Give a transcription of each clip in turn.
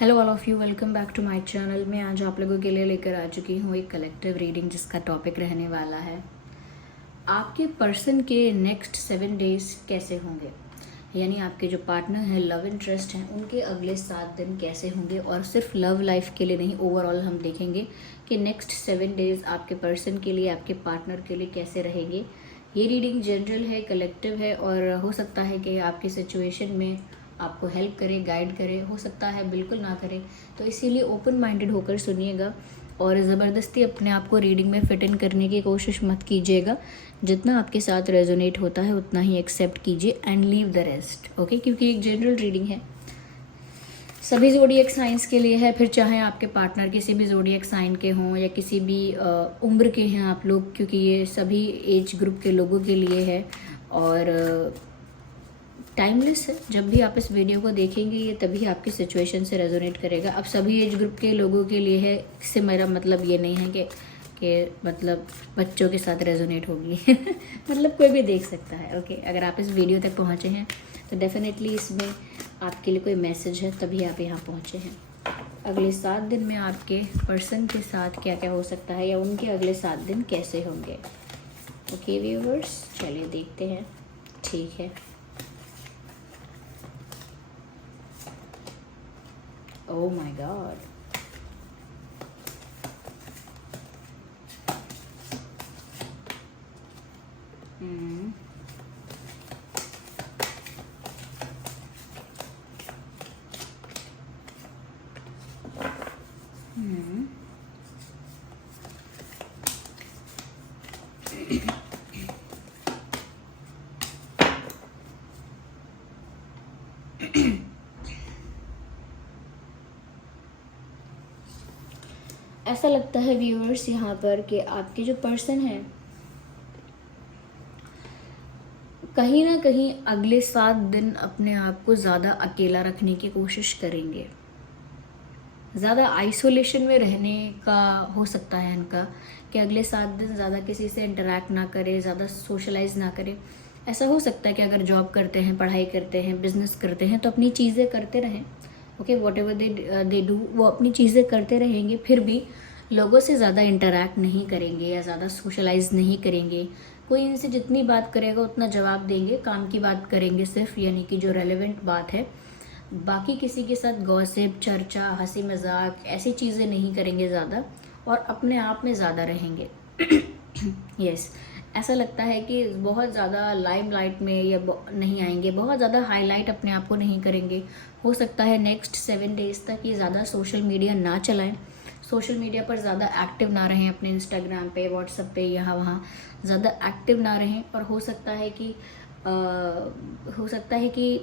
Hello all of you, welcome back to my channel. मैं आज आप लोगों के लिए लेकर आ चुकी हूँ एक कलेक्टिव रीडिंग जिसका टॉपिक रहने वाला है आपके पर्सन के नेक्स्ट 7 डेज कैसे होंगे। यानी आपके जो पार्टनर हैं, लव इंटरेस्ट हैं, उनके अगले 7 दिन कैसे होंगे। और सिर्फ लव लाइफ के लिए नहीं, ओवरऑल हम देखेंगे कि नेक्स्ट 7 डेज आपके पर्सन के लिए, आपके पार्टनर के लिए कैसे रहेंगे। ये रीडिंग जनरल है, कलेक्टिव है और हो सकता है कि आपकी सिचुएशन में आपको हेल्प करे, गाइड करे, हो सकता है बिल्कुल ना करे। तो इसीलिए ओपन माइंडेड होकर सुनिएगा और ज़बरदस्ती अपने आप को रीडिंग में फिट इन करने की कोशिश मत कीजिएगा। जितना आपके साथ रेजोनेट होता है उतना ही एक्सेप्ट कीजिए and leave the rest, okay. क्योंकि एक जनरल रीडिंग है, सभी ज़ोडिएक साइंस के लिए है। फिर चाहे आपके पार्टनर किसी भी ज़ोडिएक साइन के हों या किसी भी उम्र के हैं आप लोग, क्योंकि ये सभी एज ग्रुप के लोगों के लिए है और टाइमलेस है। जब भी आप इस वीडियो को देखेंगे ये तभी आपकी सिचुएशन से रेजोनेट करेगा। अब सभी एज ग्रुप के लोगों के लिए है, इससे मेरा मतलब ये नहीं है कि मतलब बच्चों के साथ रेजोनेट होगी मतलब कोई भी देख सकता है, ओके। अगर आप इस वीडियो तक पहुँचे हैं तो डेफिनेटली इसमें आपके लिए कोई मैसेज है, तभी आप यहाँ पहुँचे हैं। अगले 7 दिन में आपके पर्सन के साथ क्या क्या हो सकता है या उनके अगले 7 दिन कैसे होंगे, ओके व्यूअर्स। चलिए देखते हैं, ठीक है। Oh my God. Hmm. Hmm. ऐसा लगता है व्यूअर्स यहाँ पर कि आपके जो पर्सन हैं कहीं ना कहीं अगले 7 दिन अपने आप को ज़्यादा अकेला रखने की कोशिश करेंगे। ज़्यादा आइसोलेशन में रहने का हो सकता है इनका, कि अगले 7 दिन ज़्यादा किसी से इंटरेक्ट ना करें, ज़्यादा सोशलाइज ना करें। ऐसा हो सकता है कि अगर जॉब करते हैं, पढ़ाई करते हैं, बिजनेस करते हैं तो अपनी चीज़ें करते रहें, okay. What ever they do, वो अपनी चीज़ें करते रहेंगे, फिर भी लोगों से ज़्यादा इंटरेक्ट नहीं करेंगे या ज़्यादा सोशलाइज नहीं करेंगे। कोई इनसे जितनी बात करेगा उतना जवाब देंगे, काम की बात करेंगे सिर्फ, यानी कि जो रेलेवेंट बात है। बाकी किसी के साथ गॉसिप, चर्चा, हंसी मजाक ऐसी चीज़ें नहीं करेंगे ज़्यादा, और अपने आप में ज़्यादा रहेंगे यस ऐसा लगता है कि बहुत ज़्यादा लाइमलाइट में या नहीं आएंगे, बहुत ज़्यादा हाईलाइट अपने आप को नहीं करेंगे। हो सकता है नेक्स्ट 7 डेज तक ये ज़्यादा सोशल मीडिया ना चलाएं, सोशल मीडिया पर ज़्यादा एक्टिव ना रहें, अपने इंस्टाग्राम पे, व्हाट्सएप पे, यहाँ वहाँ ज़्यादा एक्टिव ना रहें। और हो सकता है कि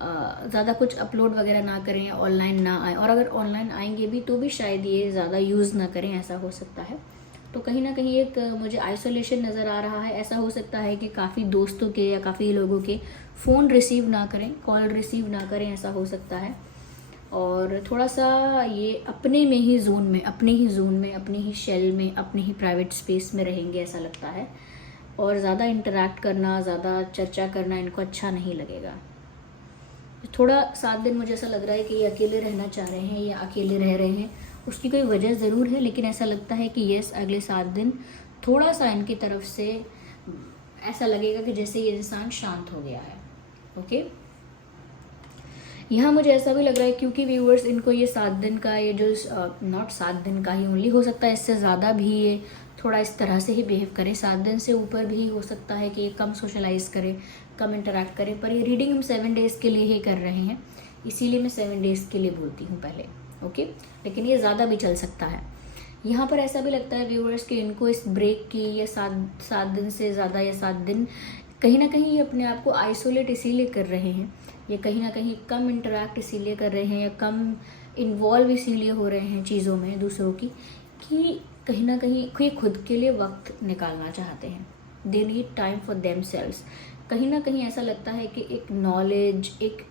ज़्यादा कुछ अपलोड वगैरह ना करें, ऑनलाइन ना आए, और अगर ऑनलाइन आएंगे भी तो भी शायद ये ज़्यादा यूज़ ना करें, ऐसा हो सकता है। तो कहीं ना कहीं एक मुझे आइसोलेशन नज़र आ रहा है। ऐसा हो सकता है कि काफ़ी दोस्तों के या काफ़ी लोगों के फ़ोन रिसीव ना करें, कॉल रिसीव ना करें, ऐसा हो सकता है। और थोड़ा सा ये अपने में ही जोन में, अपने ही जोन में, अपने ही शेल में, अपने ही प्राइवेट स्पेस में रहेंगे, ऐसा लगता है। और ज़्यादा इंटरेक्ट करना, ज़्यादा चर्चा करना इनको अच्छा नहीं लगेगा। थोड़ा 7 दिन मुझे ऐसा लग रहा है कि ये अकेले रहना चाह रहे हैं या अकेले रह रहे हैं। उसकी कोई वजह ज़रूर है, लेकिन ऐसा लगता है कि यस, अगले 7 दिन थोड़ा सा इनकी तरफ से ऐसा लगेगा कि जैसे ये इंसान शांत हो गया है, ओके। यहाँ मुझे ऐसा भी लग रहा है क्योंकि व्यूअर्स इनको ये 7 दिन का, ये जो नॉट 7 दिन का ही ओनली, हो सकता है इससे ज़्यादा भी ये थोड़ा इस तरह से ही बिहेव करे। 7 दिन से ऊपर भी हो सकता है कि ये कम सोशलाइज करे, कम इंटरेक्ट करे। पर ये रीडिंग हम 7 डेज़ के लिए ही कर रहे हैं, इसीलिए मैं 7 डेज़ के लिए बोलती हूँ पहले, ओके। लेकिन ये ज़्यादा भी चल सकता है। यहाँ पर ऐसा भी लगता है व्यूअर्स कि इनको इस ब्रेक की, या 7 दिन से ज़्यादा या 7 दिन कहीं ना कहीं ये अपने आप को आइसोलेट इसीलिए कर रहे हैं, ये कहीं ना कहीं कम इंटरेक्ट इसीलिए कर रहे हैं, या कम इन्वॉल्व इसीलिए हो रहे हैं चीज़ों में दूसरों की, कि कहीं ना कहीं कोई खुद के लिए वक्त निकालना चाहते हैं। They need time for them selves. कहीं ना कहीं ऐसा लगता है कि एक नॉलेज, एक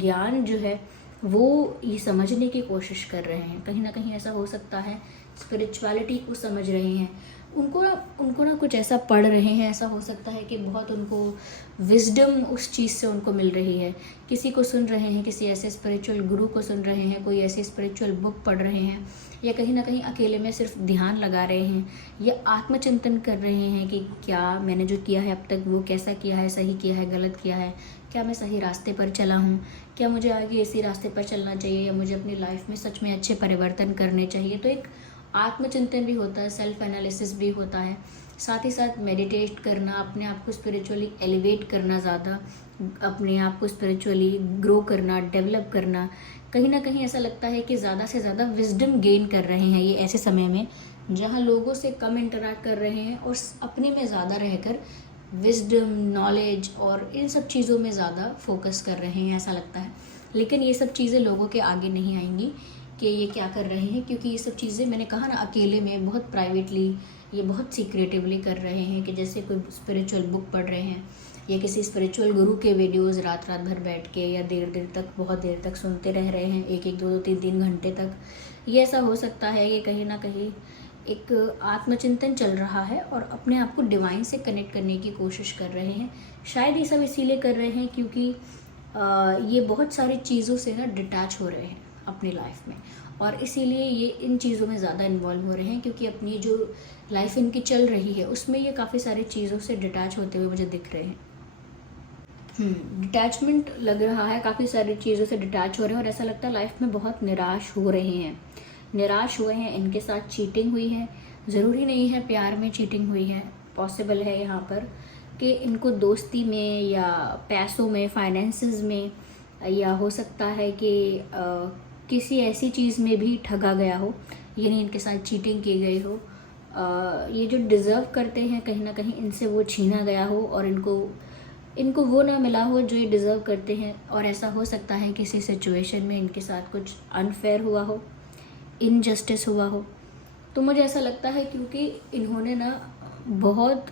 ज्ञान जो है वो ये समझने की कोशिश कर रहे हैं। कहीं ना कहीं ऐसा हो सकता है स्पिरिचुअलिटी को समझ रहे हैं, उनको ना कुछ ऐसा पढ़ रहे हैं, ऐसा हो सकता है कि बहुत उनको विजडम उस चीज़ से उनको मिल रही है, किसी को सुन रहे हैं, किसी ऐसे स्पिरिचुअल गुरु को सुन रहे हैं, कोई ऐसी स्पिरिचुअल बुक पढ़ रहे हैं, या कहीं ना कहीं अकेले में सिर्फ ध्यान लगा रहे हैं, या आत्मचिंतन कर रहे हैं कि क्या मैंने जो किया है अब तक वो कैसा किया है, सही किया है, गलत किया है, क्या मैं सही रास्ते पर चला हूँ, क्या मुझे आगे इसी रास्ते पर चलना चाहिए, या मुझे अपनी लाइफ में सच में अच्छे परिवर्तन करने चाहिए। तो एक आत्मचिंतन भी होता है, सेल्फ एनालिसिस भी होता है, साथ ही साथ मेडिटेट करना, अपने आप को स्पिरिचुअली एलिवेट करना, ज़्यादा अपने आप को स्पिरिचुअली ग्रो करना, डेवलप करना। कहीं ना कहीं ऐसा लगता है कि ज़्यादा से ज़्यादा विजडम गेन कर रहे हैं ये ऐसे समय में जहाँ लोगों से कम इंटरेक्ट कर रहे हैं और अपने में ज़्यादा रहकर विजडम, नॉलेज और इन सब चीज़ों में ज़्यादा फोकस कर रहे हैं, ऐसा लगता है। लेकिन ये सब चीज़ें लोगों के आगे नहीं आएंगी कि ये क्या कर रहे हैं, क्योंकि ये सब चीज़ें मैंने कहा ना, अकेले में बहुत प्राइवेटली, ये बहुत सीक्रेटिवली कर रहे हैं। कि जैसे कोई स्पिरिचुअल बुक पढ़ रहे हैं या किसी स्पिरिचुअल गुरु के वीडियोस रात रात भर बैठ के या देर तक, बहुत देर तक सुनते रह रहे हैं, एक एक 2-2 3-3 घंटे तक। ये ऐसा हो सकता है कि कहीं ना कहीं एक आत्मचिंतन चल रहा है और अपने आप को डिवाइन से कनेक्ट करने की कोशिश कर रहे हैं। शायद ये सब इसीलिए कर रहे हैं क्योंकि ये बहुत सारी चीज़ों से ना डिटैच हो रहे हैं अपनी लाइफ में, और इसीलिए ये इन चीज़ों में ज़्यादा इन्वॉल्व हो रहे हैं, क्योंकि अपनी जो लाइफ इनकी चल रही है उसमें ये काफ़ी सारी चीज़ों से डिटैच होते हुए मुझे दिख रहे हैं। डिटैचमेंट लग रहा है, काफ़ी सारी चीज़ों से डिटैच हो रहे हैं और ऐसा लगता है लाइफ में बहुत निराश हो रहे हैं, निराश हुए हैं। इनके साथ चीटिंग हुई है, ज़रूरी नहीं है प्यार में चीटिंग हुई है, पॉसिबल है यहाँ पर कि इनको दोस्ती में या पैसों में, फाइनेंसेस में, या हो सकता है कि किसी ऐसी चीज़ में भी ठगा गया हो, यानी इनके साथ चीटिंग की गई हो। ये जो डिज़र्व करते हैं कहीं ना कहीं इनसे वो छीना गया हो और इनको वो ना मिला हो जो ये डिज़र्व करते हैं। और ऐसा हो सकता है किसी सिचुएशन में इनके साथ कुछ अनफेयर हुआ हो, इनजस्टिस हुआ हो। तो मुझे ऐसा लगता है क्योंकि इन्होंने ना बहुत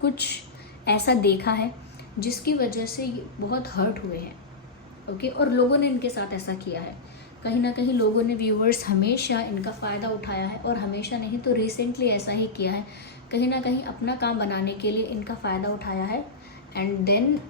कुछ ऐसा देखा है जिसकी वजह से बहुत हर्ट हुए हैं, ओके। और लोगों ने इनके साथ ऐसा किया है, कहीं ना कहीं लोगों ने, व्यूअर्स, हमेशा इनका फ़ायदा उठाया है, और हमेशा नहीं तो रिसेंटली ऐसा ही किया है, कहीं ना कहीं अपना काम बनाने के लिए इनका फ़ायदा उठाया है। एंड देन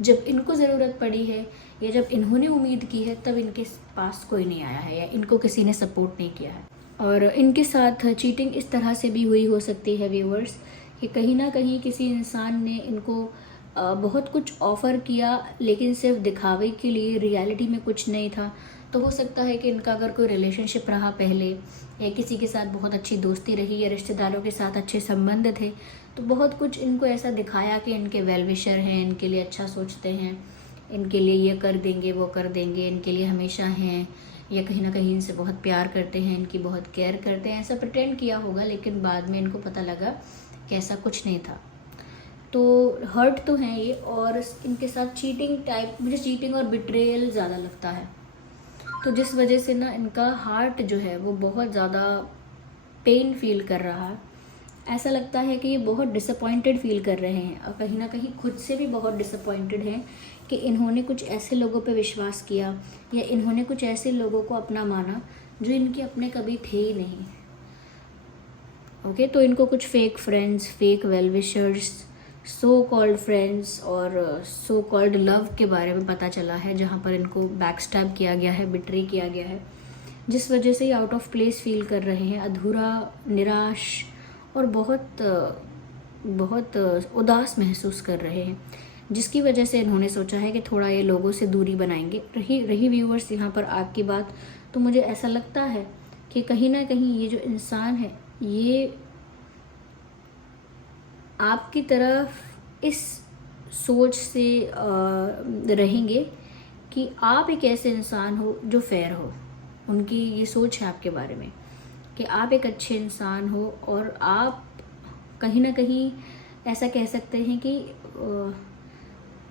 जब इनको ज़रूरत पड़ी है या जब इन्होंने उम्मीद की है तब इनके पास कोई नहीं आया है या इनको किसी ने सपोर्ट नहीं किया है। और इनके साथ चीटिंग इस तरह से भी हुई हो सकती है व्यूअर्स कि कहीं ना कहीं किसी इंसान ने इनको बहुत कुछ ऑफ़र किया लेकिन सिर्फ दिखावे के लिए, रियलिटी में कुछ नहीं था। तो हो सकता है कि इनका अगर कोई रिलेशनशिप रहा पहले, या किसी के साथ बहुत अच्छी दोस्ती रही, या रिश्तेदारों के साथ अच्छे संबंध थे, तो बहुत कुछ इनको ऐसा दिखाया कि इनके वेल विशर हैं, इनके लिए अच्छा सोचते हैं, इनके लिए ये कर देंगे, वो कर देंगे, इनके लिए हमेशा हैं, या कहीं ना कहीं इनसे बहुत प्यार करते हैं, इनकी बहुत केयर करते हैं, ऐसा प्रिटेंड किया होगा। लेकिन बाद में इनको पता लगा कि ऐसा कुछ नहीं था। तो हर्ट तो हैं ये, और इनके साथ चीटिंग टाइप, मुझे चीटिंग और बिट्रेयल ज़्यादा लगता है। तो जिस वजह से ना इनका हार्ट जो है वो बहुत ज़्यादा पेन फील कर रहा है। ऐसा लगता है कि ये बहुत डिसअपॉइंटेड फील कर रहे हैं, और कहीं ना कहीं खुद से भी बहुत डिसअपॉइंटेड हैं कि इन्होंने कुछ ऐसे लोगों पे विश्वास किया, या इन्होंने कुछ ऐसे लोगों को अपना माना जो इनके अपने कभी थे ही नहीं, ओके। तो इनको कुछ fake friends, fake well wishers, so called friends और सो कॉल्ड लव के बारे में पता चला है, जहाँ पर इनको बैकस्टैब किया गया है, बिट्रे किया गया है, जिस वजह से ये आउट ऑफ प्लेस फील कर रहे हैं, अधूरा, निराश और बहुत उदास महसूस कर रहे हैं, जिसकी वजह से इन्होंने सोचा है कि थोड़ा ये लोगों से दूरी बनाएंगे। रही व्यूअर्स यहाँ पर आपकी बात, तो मुझे ऐसा लगता है कि कहीं ना कहीं ये जो इंसान है ये आपकी तरफ इस सोच से रहेंगे कि आप एक ऐसे इंसान हो जो फेयर हो। उनकी ये सोच है आपके बारे में कि आप एक अच्छे इंसान हो, और आप कहीं ना कहीं ऐसा कह सकते हैं कि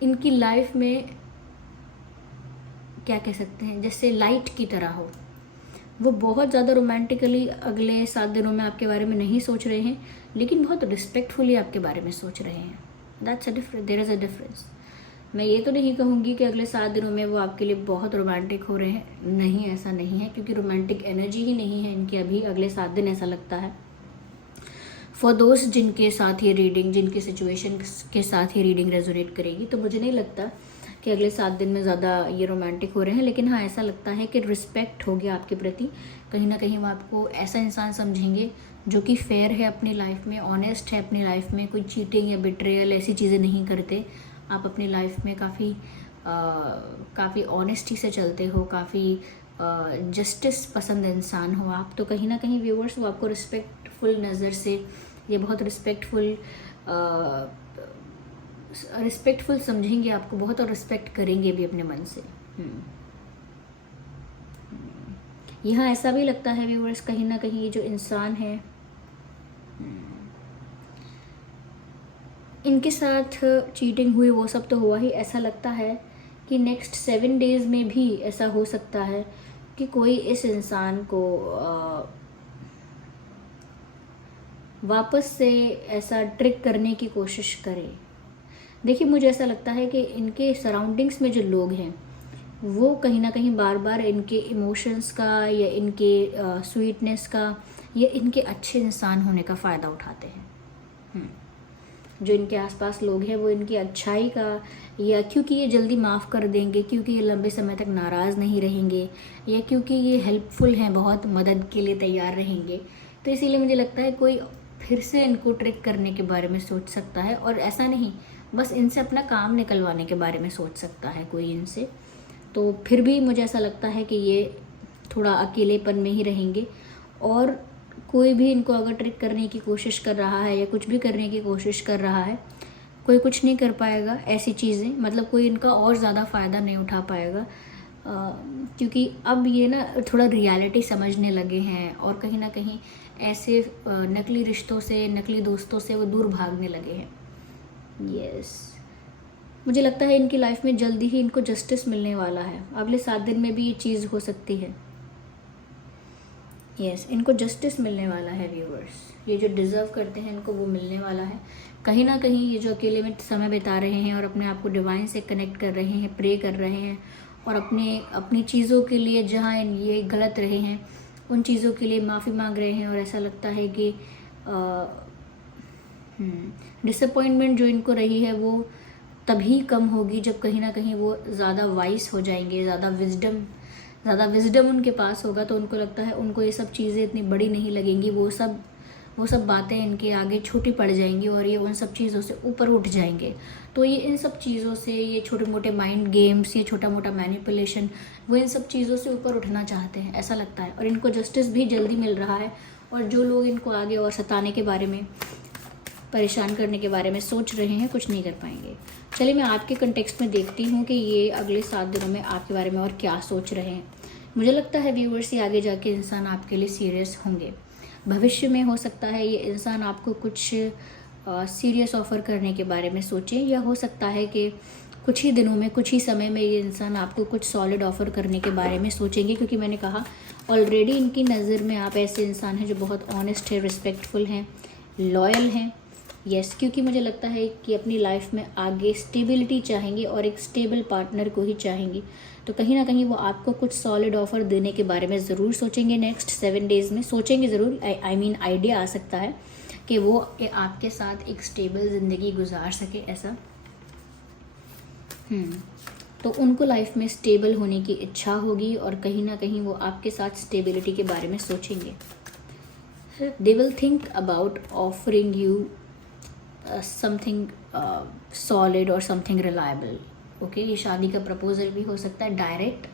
इनकी लाइफ में क्या कह सकते हैं, जैसे लाइट की तरह हो। वो बहुत ज़्यादा रोमांटिकली अगले 7 दिनों में आपके बारे में नहीं सोच रहे हैं, लेकिन बहुत रिस्पेक्टफुली आपके बारे में सोच रहे हैं। That's a difference, there is a difference. मैं ये तो नहीं कहूँगी कि अगले 7 दिनों में वो आपके लिए बहुत रोमांटिक हो रहे हैं, नहीं, ऐसा नहीं है, क्योंकि रोमांटिक एनर्जी ही नहीं है इनकी अभी अगले 7 दिन, ऐसा लगता है। फॉर दोस्त जिनके साथ ये रीडिंग, जिनकी सिचुएशन के साथ ये रीडिंग रेजोनेट करेगी, तो मुझे नहीं लगता कि अगले 7 दिन में ज़्यादा ये रोमांटिक हो रहे हैं। लेकिन हाँ, ऐसा लगता है कि रिस्पेक्ट होगी आपके प्रति। कहीं ना कहीं वो आपको ऐसा इंसान समझेंगे जो कि फेयर है अपनी लाइफ में, ऑनेस्ट है अपनी लाइफ में, कोई चीटिंग या बिट्रेयल ऐसी चीज़ें नहीं करते। आप अपनी लाइफ में काफ़ी ऑनेस्टी से चलते हो, काफ़ी जस्टिस पसंद इंसान हो आप। तो कहीं ना कहीं व्यूअर्स वो आपको रिस्पेक्टफुल नज़र से, ये बहुत रिस्पेक्टफुल समझेंगे आपको बहुत, और रिस्पेक्ट करेंगे भी अपने मन से। यहाँ ऐसा भी लगता है व्यूअर्स, कहीं ना कहीं ये जो इंसान है इनके साथ चीटिंग हुई, वो सब तो हुआ ही। ऐसा लगता है कि नेक्स्ट 7 डेज़ में भी ऐसा हो सकता है कि कोई इस इंसान को वापस से ऐसा ट्रिक करने की कोशिश करे। देखिए, मुझे ऐसा लगता है कि इनके सराउंडिंग्स में जो लोग हैं वो कहीं ना कहीं बार बार इनके इमोशंस का या इनके स्वीटनेस का या इनके अच्छे इंसान होने का फ़ायदा उठाते हैं। जो इनके आसपास लोग हैं वो इनकी अच्छाई का, या क्योंकि ये जल्दी माफ़ कर देंगे, क्योंकि ये लंबे समय तक नाराज़ नहीं रहेंगे, या क्योंकि ये हेल्पफुल हैं, बहुत मदद के लिए तैयार रहेंगे, तो इसीलिए मुझे लगता है कोई फिर से इनको ट्रिक करने के बारे में सोच सकता है। और ऐसा नहीं, बस इनसे अपना काम निकलवाने के बारे में सोच सकता है कोई इनसे। तो फिर भी मुझे ऐसा लगता है कि ये थोड़ा अकेलेपन में ही रहेंगे, और कोई भी इनको अगर ट्रिक करने की कोशिश कर रहा है या कुछ भी करने की कोशिश कर रहा है, कोई कुछ नहीं कर पाएगा ऐसी चीज़ें, मतलब कोई इनका और ज़्यादा फ़ायदा नहीं उठा पाएगा। क्योंकि अब ये ना थोड़ा रियलिटी समझने लगे हैं, और कहीं ना कहीं ऐसे नकली रिश्तों से, नकली दोस्तों से वो दूर भागने लगे हैं। यस, मुझे लगता है इनकी लाइफ में जल्दी ही इनको जस्टिस मिलने वाला है। अगले 7 दिन में भी ये चीज़ हो सकती है। यस, इनको जस्टिस मिलने वाला है व्यूअर्स। ये जो डिज़र्व करते हैं इनको वो मिलने वाला है। कहीं ना कहीं ये जो अकेले में समय बिता रहे हैं और अपने आप को डिवाइन से कनेक्ट कर रहे हैं, प्रे कर रहे हैं, और अपनी चीज़ों के लिए जहाँ ये गलत रहे हैं उन चीज़ों के लिए माफ़ी मांग रहे हैं। और ऐसा लगता है कि डिसअपॉइंटमेंट जो इनको रही है वो तभी कम होगी जब कहीं ना कहीं वो ज़्यादा वाइस हो जाएंगे, ज़्यादा विजडम उनके पास होगा। तो उनको लगता है उनको ये सब चीज़ें इतनी बड़ी नहीं लगेंगी, वो सब बातें इनके आगे छोटी पड़ जाएंगी, और ये उन सब चीज़ों से ऊपर उठ जाएंगे। तो ये इन सब चीज़ों से, ये छोटे मोटे माइंड गेम्स, ये छोटा मोटा मैनिपुलेशन, वो इन सब चीज़ों से ऊपर उठना चाहते हैं, ऐसा लगता है। और इनको जस्टिस भी जल्दी मिल रहा है, और जो लोग इनको आगे और सताने के बारे में, परेशान करने के बारे में सोच रहे हैं, कुछ नहीं कर पाएंगे। चलिए मैं आपके कंटेक्स्ट में देखती हूँ कि ये अगले 7 दिनों में आपके बारे में और क्या सोच रहे हैं। मुझे लगता है व्यूअर्स, ये आगे जाके इंसान आपके लिए सीरियस होंगे। भविष्य में हो सकता है ये इंसान आपको कुछ सीरियस ऑफ़र करने के बारे में सोचें, या हो सकता है कि कुछ ही दिनों में, कुछ ही समय में ये इंसान आपको कुछ सॉलिड ऑफ़र करने के बारे में सोचेंगे। क्योंकि मैंने कहा ऑलरेडी इनकी नज़र में आप ऐसे इंसान हैं जो बहुत ऑनेस्ट है, रिस्पेक्टफुल हैं, लॉयल हैं। यस, क्योंकि मुझे लगता है कि अपनी लाइफ में आगे स्टेबिलिटी चाहेंगी और एक स्टेबल पार्टनर को ही चाहेंगी। तो कहीं ना कहीं वो आपको कुछ सॉलिड ऑफ़र देने के बारे में ज़रूर सोचेंगे। नेक्स्ट 7 डेज़ में सोचेंगे ज़रूर। आई मीन आइडिया आ सकता है कि वो आपके साथ एक स्टेबल ज़िंदगी गुजार सके, ऐसा। तो उनको लाइफ में स्टेबल होने की इच्छा होगी, और कहीं ना कहीं वो आपके साथ स्टेबिलिटी के बारे में सोचेंगे। They will think about offering you something solid और समथिंग रिलायबल। ओके, ये शादी का प्रपोजल भी हो सकता है डायरेक्ट,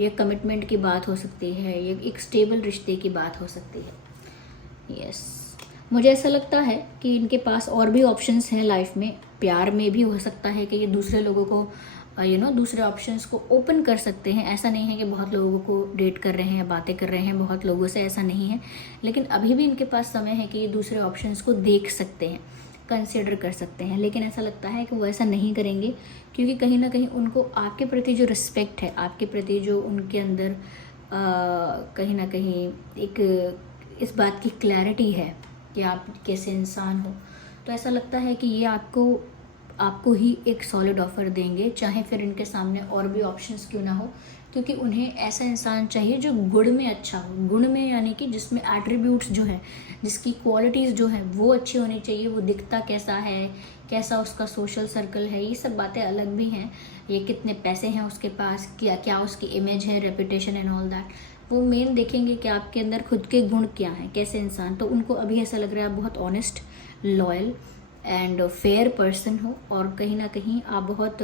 ये कमिटमेंट की बात हो सकती है, ये एक स्टेबल रिश्ते की बात हो सकती है। यस, मुझे ऐसा लगता है कि इनके पास और भी ऑप्शंस हैं लाइफ में। प्यार में भी हो सकता है कि ये दूसरे लोगों को दूसरे ऑप्शंस को ओपन कर सकते हैं। ऐसा नहीं है कि बहुत लोगों को डेट कर रहे हैं, बातें कर रहे हैं बहुत लोगों से, ऐसा नहीं है। लेकिन अभी भी इनके पास समय है कि ये दूसरे ऑप्शंस को देख सकते हैं, कंसिडर कर सकते हैं। लेकिन ऐसा लगता है कि वो ऐसा नहीं करेंगे, क्योंकि कहीं ना कहीं उनको आपके प्रति जो रिस्पेक्ट है, आपके प्रति जो उनके अंदर कहीं ना कहीं एक इस बात की क्लैरिटी है कि आप कैसे इंसान हो, तो ऐसा लगता है कि ये आपको आपको ही एक सॉलिड ऑफ़र देंगे, चाहे फिर इनके सामने और भी ऑप्शंस क्यों ना हो, क्योंकि उन्हें ऐसा इंसान चाहिए जो गुण में अच्छा हो। गुण में यानी कि जिसमें एट्रीब्यूट्स जो हैं, जिसकी क्वालिटीज़ जो हैं वो अच्छी होनी चाहिए। वो दिखता कैसा है, कैसा उसका सोशल सर्कल है, ये सब बातें अलग भी हैं। ये कितने पैसे हैं उसके पास, क्या क्या उसकी इमेज है, रेपुटेशन एंड ऑल दैट, वो मेन देखेंगे कि आपके अंदर खुद के गुण क्या हैं, कैसे इंसान। तो उनको अभी ऐसा लग रहा है आप बहुत honest, loyal and fair person हो, और कहीं ना कहीं आप बहुत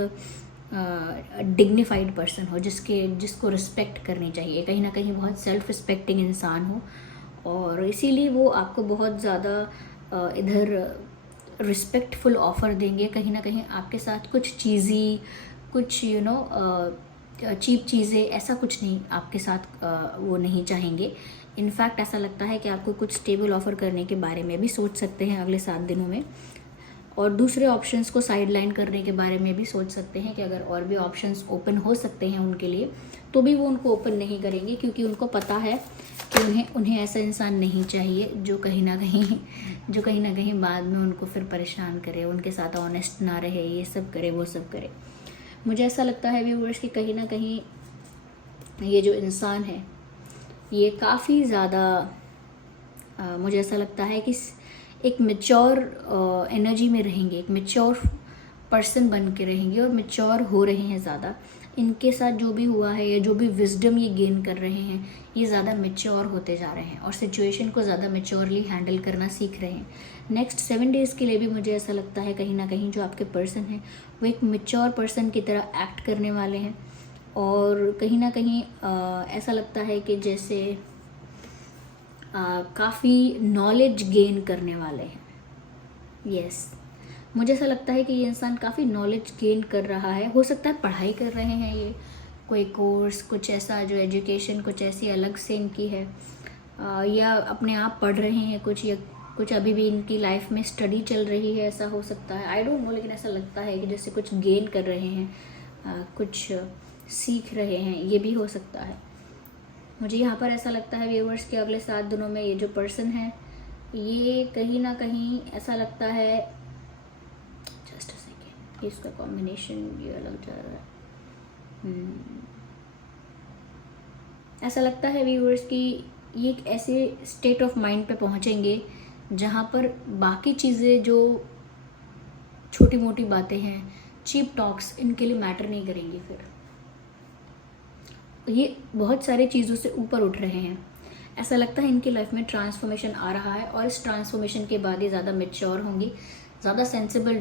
डिग्निफाइड पर्सन हो, जिसको रिस्पेक्ट करनी चाहिए। कहीं ना कहीं बहुत सेल्फ रिस्पेक्टिंग इंसान हो, और इसीलिए वो आपको बहुत ज़्यादा इधर रिस्पेक्टफुल ऑफ़र देंगे। कहीं ना कहीं आपके साथ कुछ चीज़ी, कुछ चीप चीज़ें, ऐसा कुछ नहीं आपके साथ वो नहीं चाहेंगे। इनफैक्ट ऐसा लगता है कि आपको कुछ स्टेबल ऑफ़र करने के बारे में भी सोच सकते हैं अगले 7 दिनों में, और दूसरे ऑप्शंस को साइडलाइन करने के बारे में भी सोच सकते हैं कि अगर और भी ऑप्शंस ओपन हो सकते हैं उनके लिए, तो भी वो उनको ओपन नहीं करेंगे, क्योंकि उनको पता है कि उन्हें ऐसा इंसान नहीं चाहिए जो कहीं ना कहीं बाद में उनको फिर परेशान करे, उनके साथ ऑनेस्ट ना रहे, ये सब करे वो सब करे। मुझे ऐसा लगता है व्यूअर्स कि कहीं ना कहीं ये जो इंसान है ये काफ़ी ज़्यादा मुझे ऐसा लगता है कि एक मैच्योर एनर्जी में रहेंगे, एक मैच्योर पर्सन बन के रहेंगे, और मैच्योर हो रहे हैं ज़्यादा। इनके साथ जो भी हुआ है, या जो भी विजडम ये गेन कर रहे हैं, ये ज़्यादा मैच्योर होते जा रहे हैं और सिचुएशन को ज़्यादा मैच्योरली हैंडल करना सीख रहे हैं। नेक्स्ट 7 डेज़ के लिए भी मुझे ऐसा लगता है कहीं ना कहीं जो आपके पर्सन हैं वो एक मैच्योर पर्सन की तरह एक्ट करने वाले हैं, और कहीं ना कहीं ऐसा लगता है कि जैसे काफ़ी नॉलेज गेन करने वाले हैं। यस, मुझे ऐसा लगता है कि ये इंसान काफ़ी नॉलेज गेन कर रहा है। हो सकता है पढ़ाई कर रहे हैं ये, कोई कोर्स, कुछ ऐसा जो एजुकेशन कुछ ऐसी अलग से इनकी है, या अपने आप पढ़ रहे हैं कुछ, या कुछ अभी भी इनकी लाइफ में स्टडी चल रही है, ऐसा हो सकता है। आई डोंट नो, लेकिन ऐसा लगता है कि जैसे कुछ गेन कर रहे हैं, कुछ सीख रहे हैं, ये भी हो सकता है। मुझे यहाँ पर ऐसा लगता है व्यूअर्स कि अगले 7 दिनों में ये जो पर्सन है ये कहीं ना कहीं ऐसा लगता है, जस्ट अ सेकेंड, इसका कॉम्बिनेशन ये अलग जा रहा है। ऐसा लगता है व्यूअर्स कि ये एक ऐसे स्टेट ऑफ माइंड पे पहुँचेंगे जहाँ पर बाकी चीज़ें जो छोटी मोटी बातें हैं, चीप टॉक्स, इनके लिए मैटर नहीं करेंगी। फिर ये बहुत सारी चीज़ों से ऊपर उठ रहे हैं। ऐसा लगता है इनकी लाइफ में ट्रांसफॉर्मेशन आ रहा है, और इस ट्रांसफॉर्मेशन के बाद ये ज़्यादा मैच्योर होंगी, ज़्यादा सेंसिबल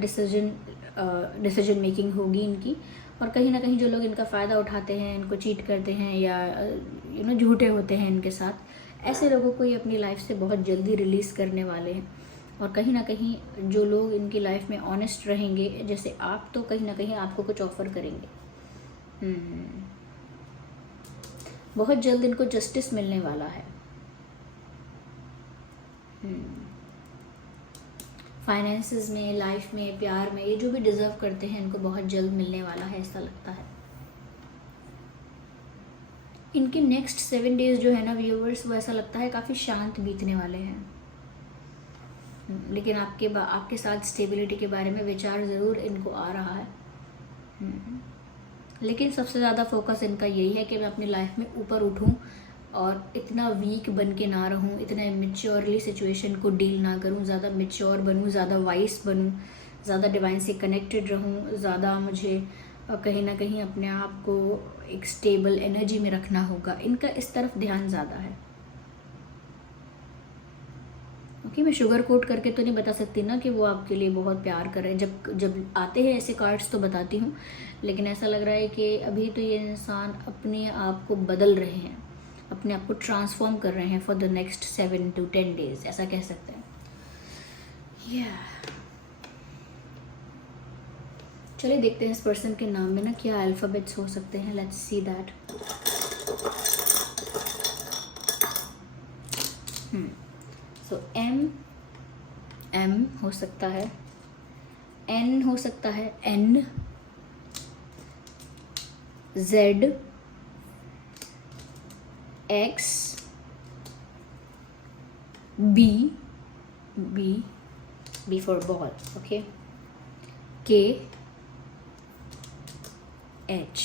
डिसीजन मेकिंग होगी इनकी। और कहीं ना कहीं जो लोग इनका फ़ायदा उठाते हैं, इनको चीट करते हैं, या झूठे होते हैं इनके साथ, ऐसे लोगों को ये अपनी लाइफ से बहुत जल्दी रिलीज़ करने वाले हैं। और कहीं ना कहीं जो लोग इनकी लाइफ में ऑनेस्ट रहेंगे, जैसे आप, तो कहीं ना कहीं आपको कुछ ऑफ़र करेंगे। बहुत जल्द इनको जस्टिस मिलने वाला है। फाइनेंसेस में, लाइफ में, प्यार में, ये जो भी डिज़र्व करते हैं इनको बहुत जल्द मिलने वाला है, ऐसा लगता है। इनके नेक्स्ट 7 डेज़ जो है ना व्यूअर्स, वो ऐसा लगता है काफ़ी शांत बीतने वाले हैं। लेकिन आपके साथ स्टेबिलिटी के बारे में विचार ज़रूर इनको आ रहा है। लेकिन सबसे ज़्यादा फोकस इनका यही है कि मैं अपनी लाइफ में ऊपर उठूं, और इतना वीक बन के ना रहूं, इतना मैच्योरली सिचुएशन को डील ना करूं, ज़्यादा मैच्योर बनूं, ज़्यादा वाइस बनूं, ज़्यादा डिवाइन से कनेक्टेड रहूं, ज़्यादा मुझे कहीं ना कहीं अपने आप को एक स्टेबल एनर्जी में रखना होगा। इनका इस तरफ ध्यान ज़्यादा है। ओके, मैं शुगर कोट करके तो नहीं बता सकती ना कि वो आपके लिए बहुत प्यार कर रहे हैं। जब आते हैं ऐसे कार्ड्स तो बताती हूँ, लेकिन ऐसा लग रहा है कि अभी तो ये इंसान अपने आप को बदल रहे हैं, अपने आप को ट्रांसफॉर्म कर रहे हैं for the next 7 to 10 days, ऐसा कह सकते हैं। चलिए देखते हैं इस पर्सन के नाम में ना क्या अल्फ़ाबेट्स हो सकते हैं। Let's see that. So M हो सकता है, एन हो सकता है, N, Z, X, B for ball, okay, KH।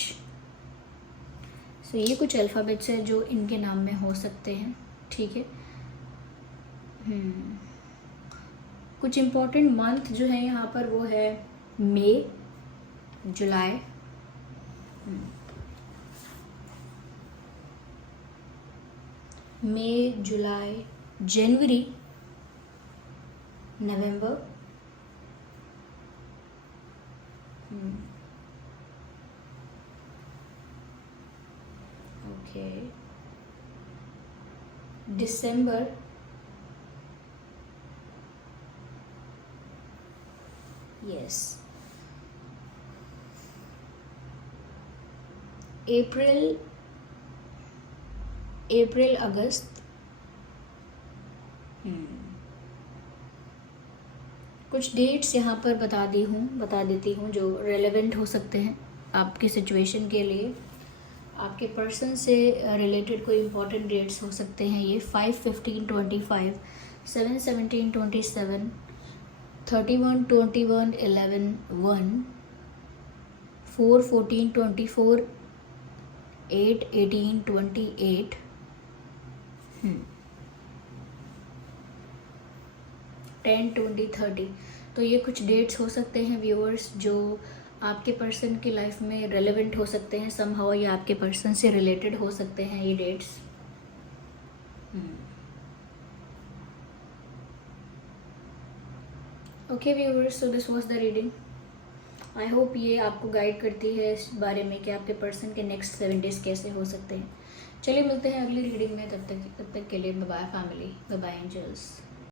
So ये कुछ अल्फ़ाबेट्स है जो इनके नाम में हो सकते हैं, ठीक है। कुछ इम्पोर्टेंट मंथ जो है यहाँ पर वो है मई, जुलाई, मई, जुलाई, जनवरी, नवंबर, ओके, दिसंबर, यस, अप्रैल, अगस्त, कुछ डेट्स यहाँ पर बता देती हूँ जो रेलेवेंट हो सकते हैं आपके सिचुएशन के लिए। आपके पर्सन से रिलेटेड कोई इंपॉर्टेंट डेट्स हो सकते हैं ये 5/15/25, 7/17/27, 31/21/11/1, 4/14/24, 8/18/28, 10/20/30। तो ये कुछ डेट्स हो सकते हैं व्यूअर्स जो आपके पर्सन की लाइफ में रेलेवेंट हो सकते हैं समहाउ, या आपके पर्सन से रिलेटेड हो सकते हैं ये dates. Okay viewers, so this was the reading. I hope ये आपको गाइड करती है इस बारे में कि आपके पर्सन के नेक्स्ट 7 डेज कैसे हो सकते हैं। चलिए मिलते हैं अगली रीडिंग में, तब तक के लिए bye bye family, bye bye angels.